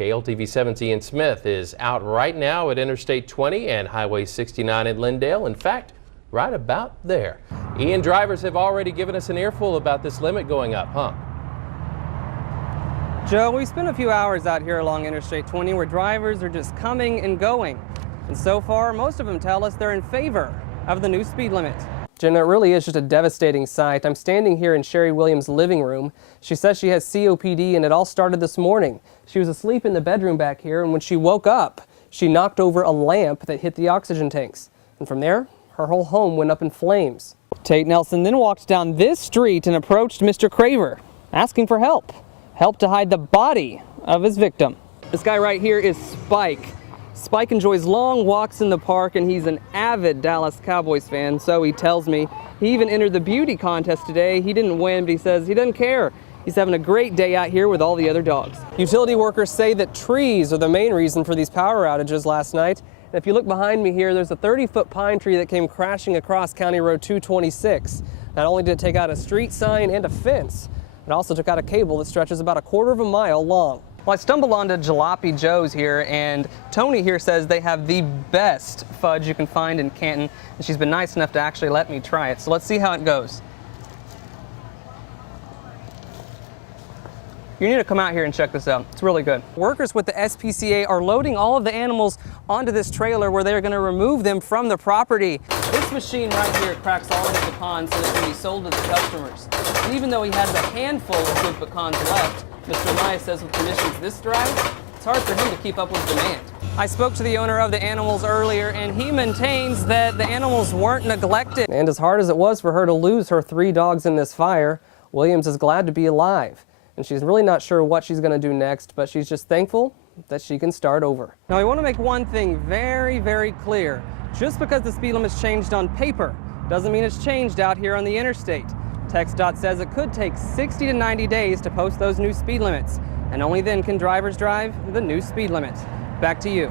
KLTV 7's Ian Smith is out right now at Interstate 20 and Highway 69 in Lindale. In fact, right about there. Ian, drivers have already given us an earful about this limit going up, huh? Joe, we spent a few hours out here along Interstate 20 where drivers are just coming and going. And so far, most of them tell us they're in favor of the new speed limit. Jenna, it really is just a devastating sight. I'm standing here in Sherry Williams' living room. She says she has COPD and it all started this morning. She was asleep in the bedroom back here, and when she woke up, she knocked over a lamp that hit the oxygen tanks. And from there, her whole home went up in flames. Tate Nelson then walked down this street and approached Mr. Craver, asking for help. Help to hide the body of his victim. This guy right here is Spike. Spike enjoys long walks in the park, and he's an avid Dallas Cowboys fan, so he tells me. He even entered the beauty contest today. He didn't win, but he says he doesn't care. He's having a great day out here with all the other dogs. Utility workers say that trees are the main reason for these power outages last night. And if you look behind me here, there's a 30-foot pine tree that came crashing across County Road 226. Not only did it take out a street sign and a fence, it also took out a cable that stretches about a quarter of a mile long. Well, I stumbled onto Jalopy Joe's here, and Tony here says they have the best fudge you can find in Canton, and she's been nice enough to actually let me try it. So let's see how it goes. You need to come out here and check this out. It's really good. Workers with the SPCA are loading all of the animals onto this trailer where they're going to remove them from the property. This machine right here cracks all of the pecans so they can be sold to the customers. And even though he has a handful of good pecans left, Mr. Elias says with conditions this dry, it's hard for him to keep up with demand. I spoke to the owner of the animals earlier, and he maintains that the animals weren't neglected. And as hard as it was for her to lose her 3 dogs in this fire, Williams is glad to be alive. And she's really not sure what she's going to do next, but she's just thankful that she can start over. Now, I want to make one thing very, very clear. Just because the speed limit's changed on paper doesn't mean it's changed out here on the interstate. TxDOT says it could take 60 to 90 days to post those new speed limits, and only then can drivers drive the new speed limit. Back to you.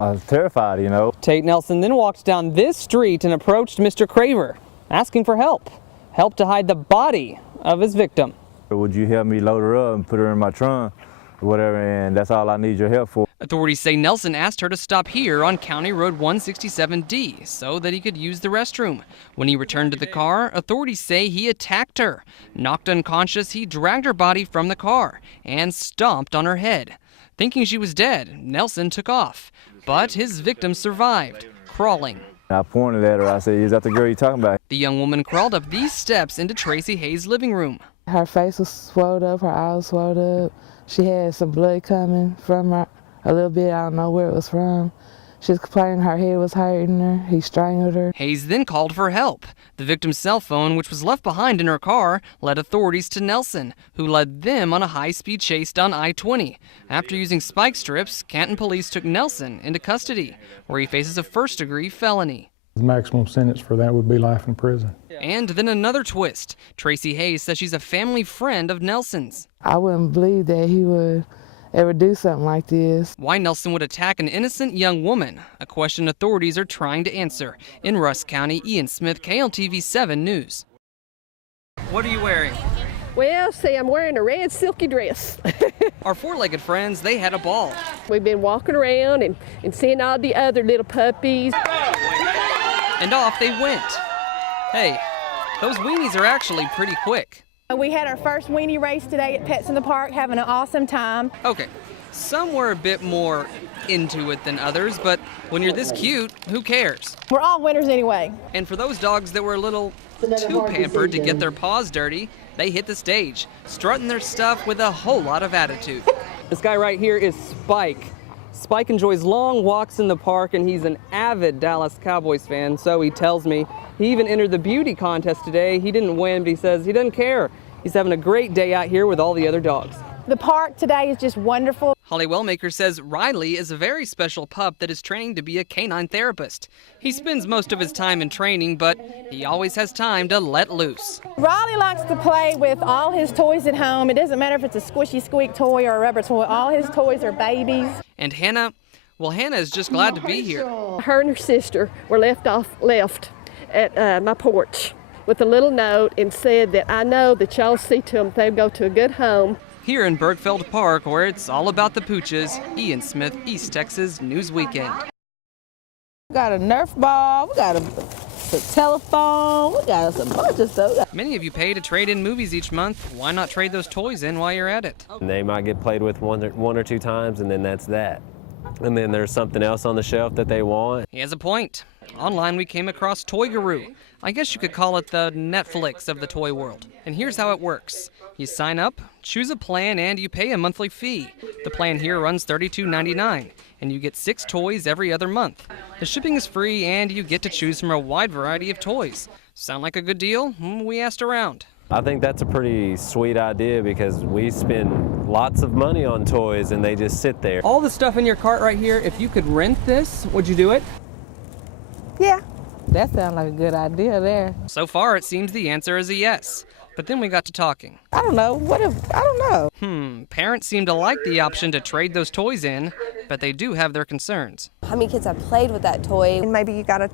I was terrified, you know. Tate Nelson then walked down this street and approached Mr. Craver, asking for help. Help to hide the body of his victim. Would you help me load her up and put her in my trunk or whatever, and that's all I need your help for. Authorities say Nelson asked her to stop here on County Road 167D so that he could use the restroom. When he returned to the car, authorities say he attacked her. Knocked unconscious, he dragged her body from the car and stomped on her head. Thinking she was dead, Nelson took off, but his victim survived, crawling. I pointed at her. I said, "Is that the girl you're talking about?" The young woman crawled up these steps into Tracy Hayes' living room. Her face was swelled up, her eyes swelled up. She had some blood coming from her, a little bit, I don't know where it was from. She was complaining her head was hurting her, he strangled her. Hayes then called for help. The victim's cell phone, which was left behind in her car, led authorities to Nelson, who led them on a high-speed chase down I-20. After using spike strips, Canton police took Nelson into custody, where he faces a first-degree felony. The maximum sentence for that would be life in prison. And then another twist. Tracy Hayes says she's a family friend of Nelson's. I wouldn't believe that he would ever do something like this. Why Nelson would attack an innocent young woman, a question authorities are trying to answer. In Rusk County, Ian Smith, KLTV 7 News. What are you wearing? Well, see, I'm wearing a red silky dress. Our four-legged friends, they had a ball. We've been walking around and seeing all the other little puppies. And off they went. Hey, those weenies are actually pretty quick. We had our first weenie race today at Pets in the Park, having an awesome time. Okay, some were a bit more into it than others, but when you're this cute, who cares? We're all winners anyway. And for those dogs that were a little too pampered to get their paws dirty, they hit the stage, strutting their stuff with a whole lot of attitude. This guy right here is Spike. Spike enjoys long walks in the park, and he's an avid Dallas Cowboys fan, so he tells me. He even entered the beauty contest today. He didn't win, but he says he doesn't care. He's having a great day out here with all the other dogs. The park today is just wonderful. Holly Wellmaker says Riley is a very special pup that is training to be a canine therapist. He spends most of his time in training, but he always has time to let loose. Riley likes to play with all his toys at home. It doesn't matter if it's a squishy squeak toy or a rubber toy. All his toys are babies. And Hannah, well, Hannah is just glad to be here. Her and her sister were left at my porch with a little note and said that I know that y'all see to them they go to a good home. Here in Bergfeld Park, where it's all about the pooches, Ian Smith, East Texas News Weekend. We got a Nerf ball, we got a telephone, we got a bunch of stuff. Many of you pay to trade in movies each month. Why not trade those toys in while you're at it? They might get played with one or two times, and then that's that. And then there's something else on the shelf that they want. He has a point. Online we came across Toy Guru. I guess you could call it the Netflix of the toy world. And here's how it works. You sign up, choose a plan, and you pay a monthly fee. The plan here runs $32.99, and you get 6 toys every other month. The shipping is free, and you get to choose from a wide variety of toys. Sound like a good deal? We asked around. I think that's a pretty sweet idea because we spend lots of money on toys and they just sit there. All the stuff in your cart right here, if you could rent this, would you do it? Yeah. That sounds like a good idea there. So far, it seems the answer is a yes. But then we got to talking. I don't know. I don't know. Parents seem to like the option to trade those toys in, but they do have their concerns. How many kids have played with that toy? And maybe you got a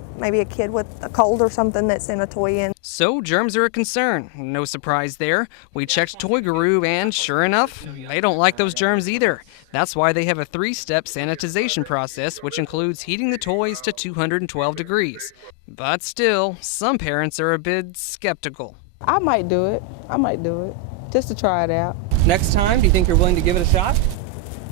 kid with a cold or something that's in a toy in. So germs are a concern. No surprise there. We checked Toy Guru and sure enough, they don't like those germs either. That's why they have a 3-step sanitization process, which includes heating the toys to 212 degrees. But still, some parents are a bit skeptical. I might do it. Just to try it out. Next time, do you think you're willing to give it a shot?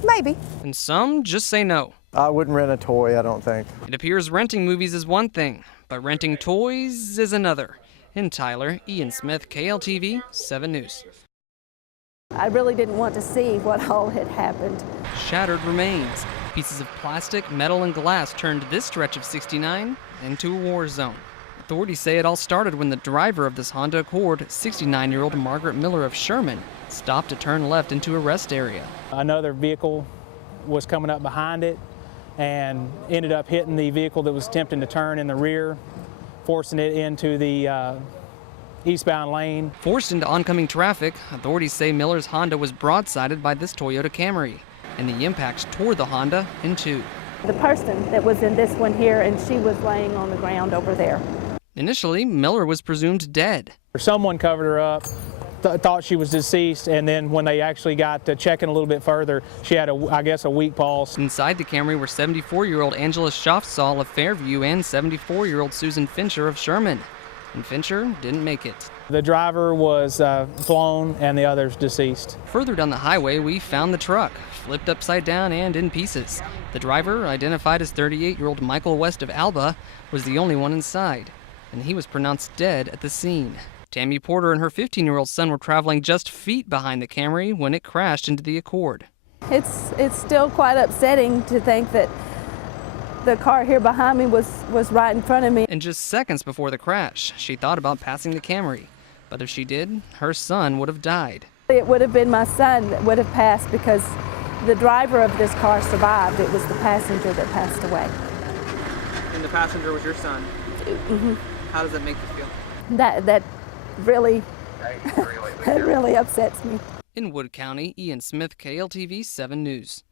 Maybe. And some just say no. I wouldn't rent a toy, I don't think. It appears renting movies is one thing, but renting toys is another. In Tyler, Ian Smith, KLTV 7 News. I really didn't want to see what all had happened. Shattered remains. Pieces of plastic, metal, and glass turned this stretch of 69 into a war zone. Authorities say it all started when the driver of this Honda Accord, 69-year-old Margaret Miller of Sherman, stopped to turn left into a rest area. Another vehicle was coming up behind it and ended up hitting the vehicle that was attempting to turn in the rear, forcing it into the eastbound lane. Forced into oncoming traffic, authorities say Miller's Honda was broadsided by this Toyota Camry, and the impact tore the Honda in two. The person that was in this one here, and she was laying on the ground over there. Initially, Miller was presumed dead. Someone covered her up, thought she was deceased, and then when they actually got to checking a little bit further, she had, I guess, a weak pulse. Inside the Camry were 74-year-old Angela Schaffsahl of Fairview and 74-year-old Susan Fincher of Sherman. And Fincher didn't make it. The driver was flown and the others deceased. Further down the highway, we found the truck, flipped upside down and in pieces. The driver, identified as 38-year-old Michael West of Alba, was the only one inside, and he was pronounced dead at the scene. Tammy Porter and her 15-year-old son were traveling just feet behind the Camry when it crashed into the Accord. It's still quite upsetting to think that the car here behind me was right in front of me. And just seconds before the crash, she thought about passing the Camry. But if she did, her son would have died. It would have been my son that would have passed because the driver of this car survived. It was the passenger that passed away. And the passenger was your son? Mm-hmm. How does that make you feel? That really, that really upsets me. In Wood County, Ian Smith, KLTV 7 News.